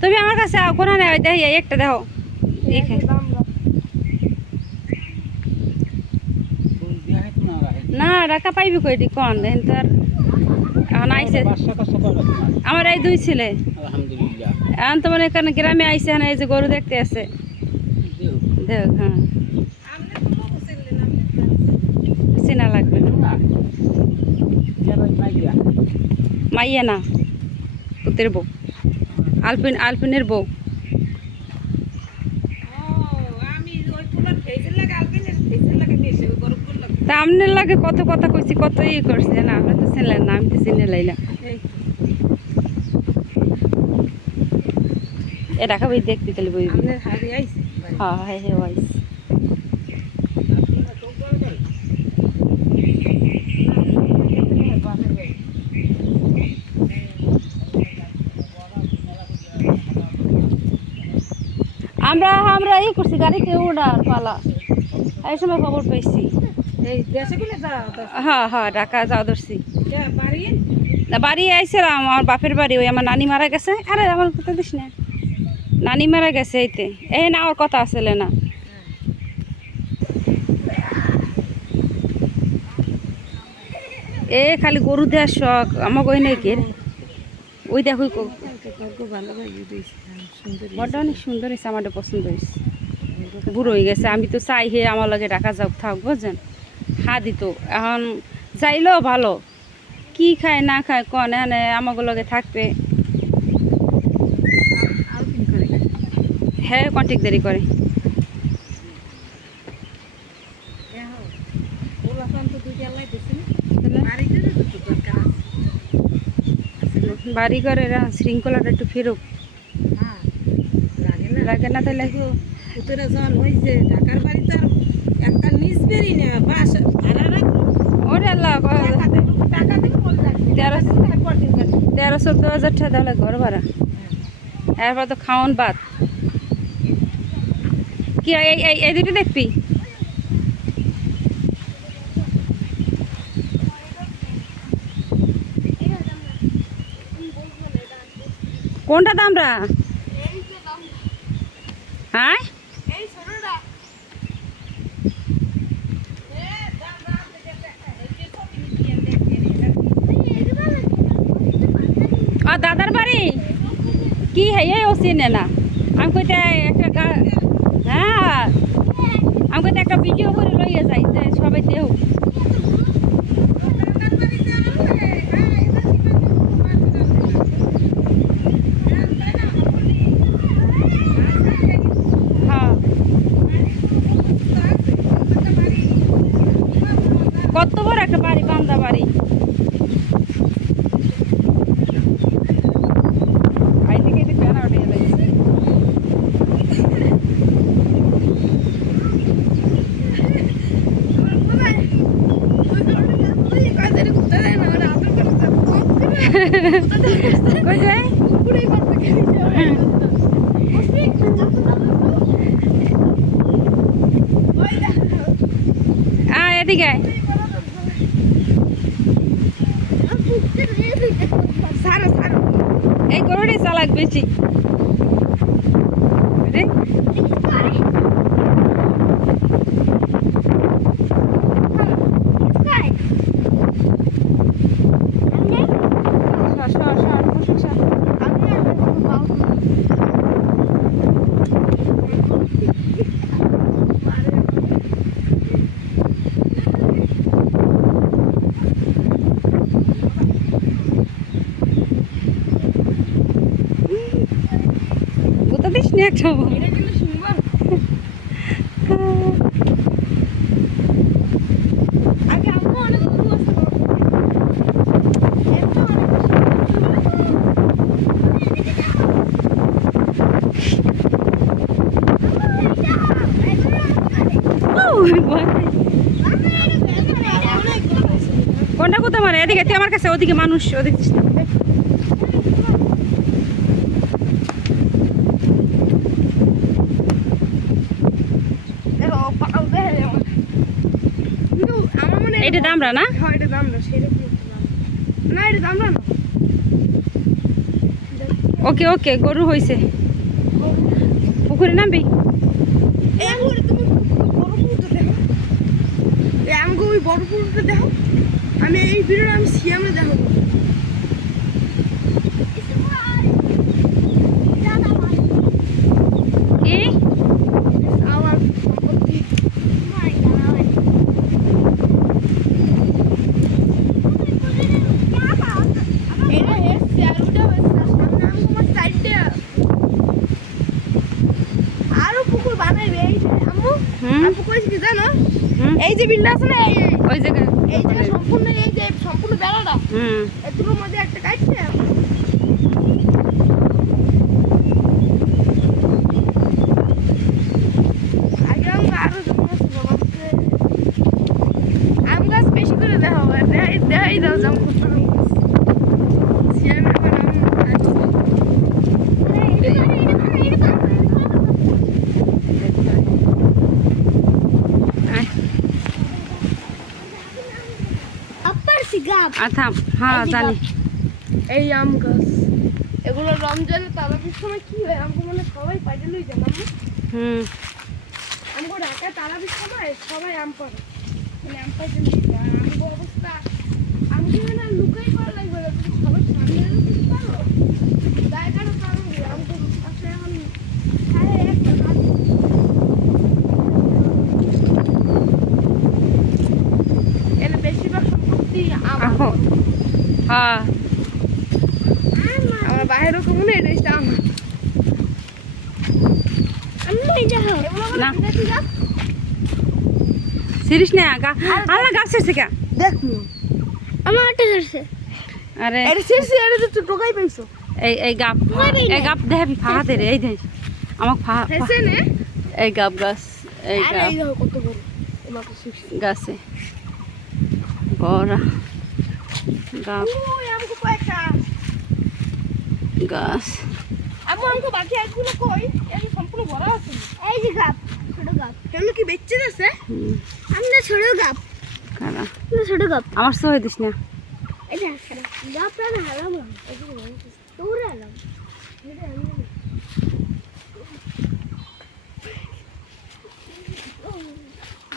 তুমি আমার কাছে কোনো নেই দেখি একটা দেখো না টাকা পাইবি কইটি কোন দেখেন তো আর এখন আইসে আমার এই দুই ছেলে এখন তো মানে এখানে গ্রামে আইসে এখন এই যে গরু দেখতে আছে দেখ হ্যাঁ চেনা লাগবে না মাইয়া না পুতের বউ আলপিনের বউ তা আপনার লাগে কত কথা কইছি কত ই করছে না আপনি তো চিনলেন না আমি তো চিনে লাইলাম এটা খাবি দেখবি তাহলে বই হ্যাঁ হ্যাঁ হ্যাঁ ওয়াইস আমরা আমরা এই করছি গাড়িতে উড়ার পালা এই সময় খবর পাইছি হ্যাঁ হ্যাঁ ঢাকা যাওয়া ধরছি না বাড়ি আইছিলাম আমার বাপের বাড়ি ওই আমার নানি মারা গেছে আরে আমার কথা দিস না নানি মারা গেছে এইতে এই না ওর কথা আসলে না এ খালি গরু দেওয়ার শখ আমাকে ওই নাকি ওই দেখো বড় অনেক সুন্দর হয়েছে আমার পছন্দ হয়েছে বুড়ো হয়ে গেছে আমি তো চাই হে আমার লগে ঢাকা যাও থাক বুঝছেন হা দিত এখন চাইলেও ভালো কি খায় না খায় কন এখানে আমাকে লগে থাকবে হ্যাঁ কন্ট্যাক্ট দেরি করে বাড়ি ঘরে শৃঙ্খলাটা একটু ফেরুক লাগে না তাহলে উত্তরা জন হয়েছে ঢাকার বাড়িতে আর একটা নিজ বেরি না বাস ওরে আল্লাহ 13-14,000 টাকা তাহলে ঘর ভাড়া এরপর তো খাওয়ান বাদ কি এই দুটো দেখবি কোনটা দামরা হ্যাঁ দাদার বাড়ি কি হ্যাঁ ও চিনে না আমি কইতে একটা হ্যাঁ আমি কইতে একটা ভিডিও করে লইয়ে যাই সবাই দেহ হ্যাঁ কত বড় একটা বাড়ি বান্দা বাড়ি এদিকে এই গরুটাই চালাক বেশি একটা কোনটা কোথায় মানে এদিকে আমার কাছে ওদিকে মানুষ ওদিকে এটা দামরা না এটা দামরা সেটা না এটা দামরা না ওকে ওকে গরু হয়েছে পুকুরে নামবি আমাকে ওই বড় পুরোটা দেখো আমি এই ভিডিওটা আমি সিয়ামে দেখো কি আমার সম্পত্তি এটা হেসছে আর ওটা হচ্ছে সামনে আমি আমার সাইডে আরো পুকুর বানাইবে এই যে আম্মু আর পুকুর কি জানো এই যে বিল্ডিং আছে না ওই জায়গায় এই যে সম্পূর্ণ এই যে সম্পূর্ণ বেড়াটা হুম এগুলোর মধ্যে একটা কাটছে আগে আমরা আরো যখন আম গাছ বেশি করে দেওয়া হয় দেখাই দাও জাম করতে থাম হ্যাঁ জানি এই আম গাছ এগুলো রমজানের তারাবির সময় কি হয় আমগো মানে সবাই পাইতে লই যান আম্মু হুম আমগো ঢাকায় তারাবির সময় সবাই আম পারে মানে আম পাইতে লই যায় আমগো অবস্থা আমগো মানে লুকাই করা লাগবে না তুমি সবার সামনে লুকাই পারো জায়গাটা কারণ আমগো আসলে এখন খায় একটা গাছ এনে বেশিরভাগ সম্পত্তি আমার হ্যাঁ আমার বাইরেও কেমন এটা আমার না সিরিস না আল্লাহ গাছ আছে কে দেখো আমার একটা আছে আরে এটা সিরসি এটা তো টোকাই পাইছো এই গাপ দেখাবি ফাহাতে রে এই দেখ আমাকে হেসে নে এই গাপ গাছ এই আরে গাপ এই দেখো কত বড় তোমাকে সিরসি গাছে বড়া গাপ ওই আমগো কয়টা গাছ আমগো বাকি একগুলো কই এটা সম্পূর্ণ ভরা আছে এই যে গাপ ছোট গাপ কেন কি বেচছে আছে আমরা ছোট গাপ কারা ছোট গাপ আমার সহ দিস না এই যে গাপটা না হারাম এই যে তোরে হারাম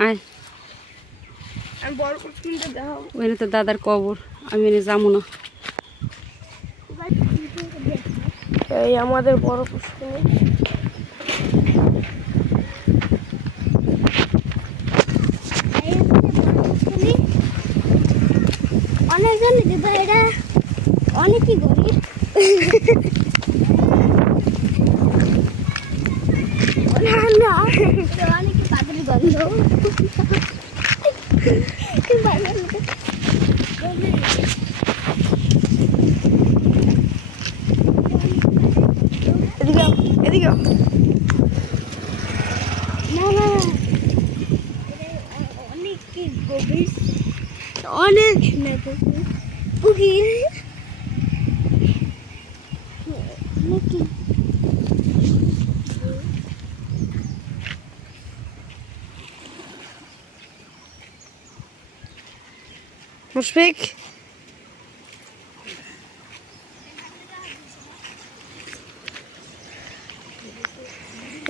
আয় আমি বড় কুচকুনটা দাও ওইখানে তো দাদার কবর আমি এনে যাবো না এই আমাদের বড় কুচকুনি অনেকজন কিন্তু এটা অনেকই গরিব না অনেকই পাগড়ি গন্ধ এদিকে না না অনেক কি গভীর অনেক পুকুর মুশফিক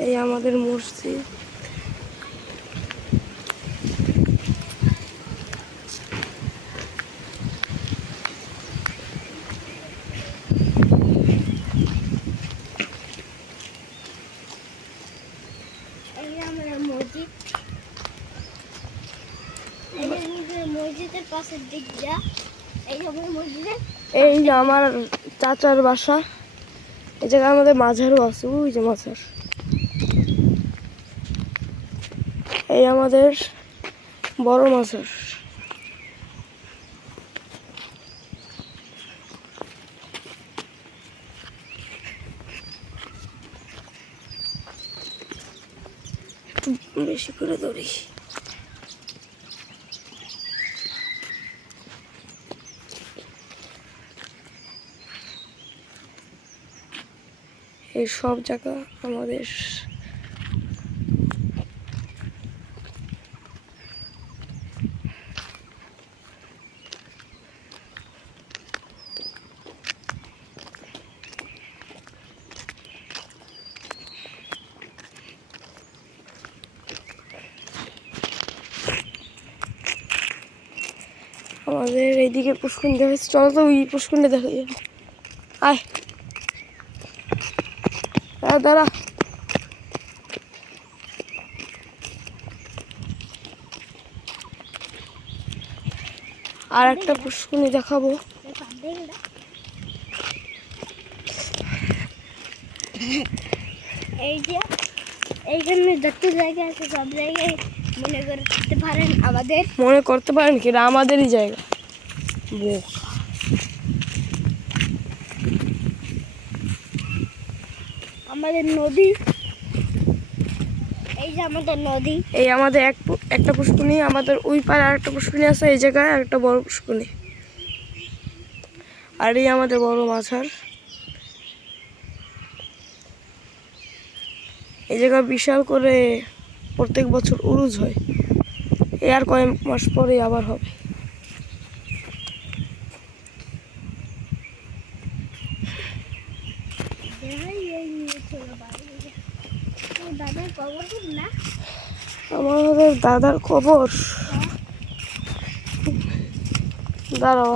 এই আমাদের মসজিদ মসজিদের পাশের দিক যা এই হবে মসজিদে এই যে আমার চাচার বাসা এই জায়গায় আমাদের মাঝারও আছে ওই যে মাঝার এই আমাদের বড় মাঝার একটু বেশি করে ধরি এই সব জায়গা আমাদের এইদিকে পুষ্কুনি দেখাচ্ছি, চলো তো ওই পুষ্কুনি দেখা যাবে। আয় দাঁড়া, আর একটা পুষ্কুনি দেখাবো। এই যে এইখানে যত জায়গা আছে সব জায়গায় মনে করতে পারেন আমাদের, মনে করতে পারেন কি আমাদেরই জায়গা। আমাদের নদী, এই যে আমাদের নদী, এই আমাদের একটা পুষ্কুনি, আমাদের ওই পারে আর একটা পুষ্কুনি আছে, এই জায়গায় আর একটা বড় পুষ্কুনি, আর এই আমাদের বড় মাছার। এই জায়গা বিশাল করে প্রত্যেক বছর উরুজ হয়, এই আর কয়েক মাস পরে আবার হবে। আমাদের দাদার খবর দাঁড়াও,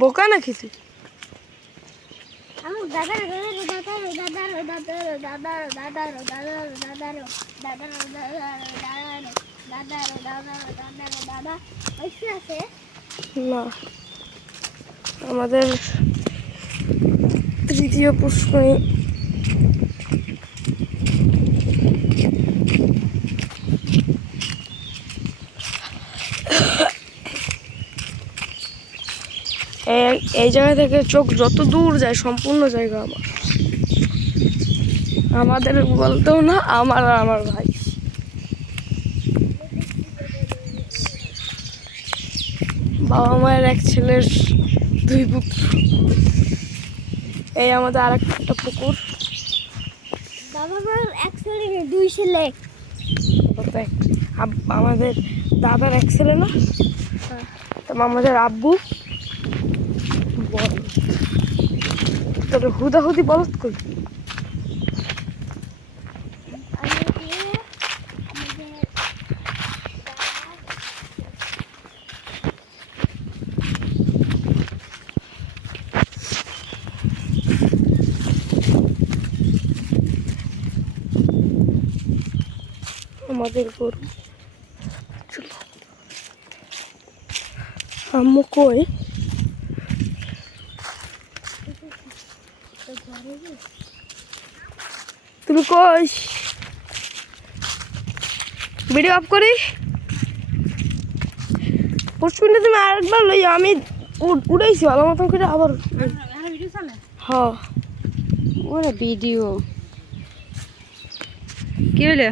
বোকা নাকি তুই? না, আমাদের তৃতীয় পুষ্করী এই জায়গা থেকে চোখ যত দূর যায় সম্পূর্ণ জায়গা আমাদের বলতেও না, আমার আর আমার ভাই। বাবা মায়ের এক ছেলের দুই পুত্র। এই আমাদের আর একটা পুকুর, বাবা মায়ের এক ছেলে দুই ছেলে, আমাদের দাদার এক ছেলে না, আমাদের আব্বু বল তোর হুদাহুদি বলত কই। আমাদের গরু, আম্মু কই? তুমি কই? ভিডিও অফ করি পুষ্পিনটা তুমি আরেকবার লই, আমি উড়াইছি ভালো মতন করে আবার। হ্যাঁ ওরে ভিডিও কি হইলে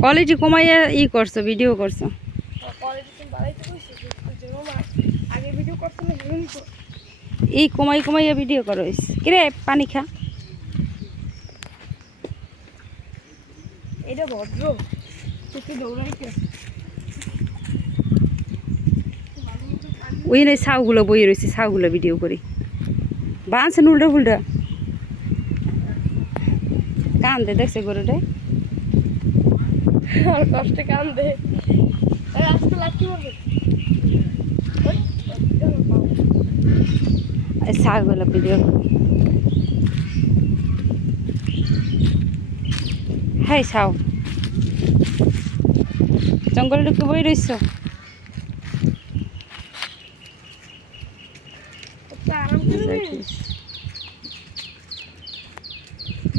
কোয়ালিটি কমাইয়া করছো, ভিডিও করছো। এই কমাইয়া ভিডিও করো। কিরে পানি খা। এটা ভদ্র দৌড়াইতে ওই নাই ছাউগুলো বই রয়েছে, ছাউগুলো ভিডিও করি বাঁচছেন উল্টা ফুলটা কান্দে দেখছে গরুটা, আর কষ্টে কান্দে। আজকে লাঠি মারবে, ছাউগুলো ভিডিও করি। হ্যাঁ ছাউ জঙ্গলে ঢুকে বই রয়েছ।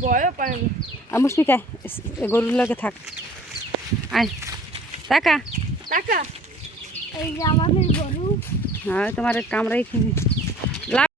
ভয়ও পায় না। মুসমিকা গরুর লগে থাক, আয় টাকা টাকা। এই যে আমাদের গরু, হ্যাঁ তোমার কামড়াই খুবই